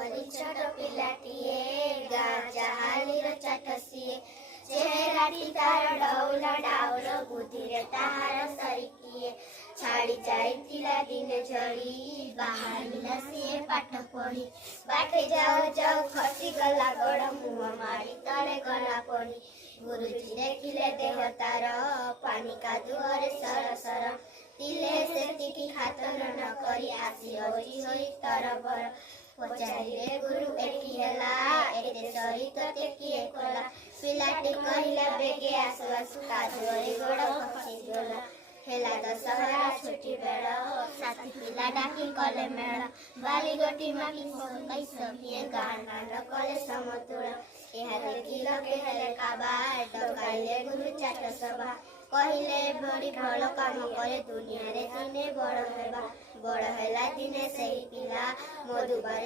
ବୋଲି ଛୋଟ ପିଲାଟିଏ ଗାଁ ଚାହାଳିର ଚାଟ ସିଏ ଚେହେରାଟି ତାର ଡଉଲ ଡାଉଲ ବୁଦ୍ଧିରେ ତାହାର ସରିକିଏ ଛାଡ଼ି ଯାଇଥିଲା ଦିନେ ଝଡ଼ି ବାହାରିଲା ସିଏ ପାଠ ପଢ଼ି ବାଟେ ଯାଉ ଯାଉ ଖସିଗଲା ଗୋଡ଼ ମୁହଁ ମାଡ଼ି ତଳେ ଗଲା ପଡ଼ି ଗୁରୁଜୀ ଦେଖିଲେ ଦେହ ତାର ପାଣି କାଦୁଅରେ ସରସର ତିଲେ ସେତିକି ଖାତର ନ କରି ଆସି ହଜି ହୋଇ ତରବର ପଚାରିଲେ ଗୁରୁ ଏଠି ହେଲା ଏତେ ସହିତ କିଏ କଲା ପିଲାଟି କହିଲା ବେଗେ ଆସୁ ଆସୁ କାଦୁଅରେ ଗୋଡ଼ ଖସିଗଲା ହେଲା ଦଶହରା ଛୁଟି ବେଳ ସାଥୀ ପିଲା ଡାକି କଲେ ମେଳ ବାଲିଗଟି ମାଗି ସକାଇ ସଭିଏ ଗାଁ ଗାଁର କଲେ ସମତୁଳ ଏହା ଦେଖି ଲୋକେ ହେଲେ କାବା ଡକାଇଲେ ଗୁରୁ ଚାଟ ସଭା କହିଲେ ବଡ଼ି ଭଲ କାମ କରେ ଦୁନିଆରେ ଦିନେ ବଡ଼ ହେବା ବଡ଼ ହେଲା ଦିନେ ସେହି ପିଲା ମଧୁବାରେ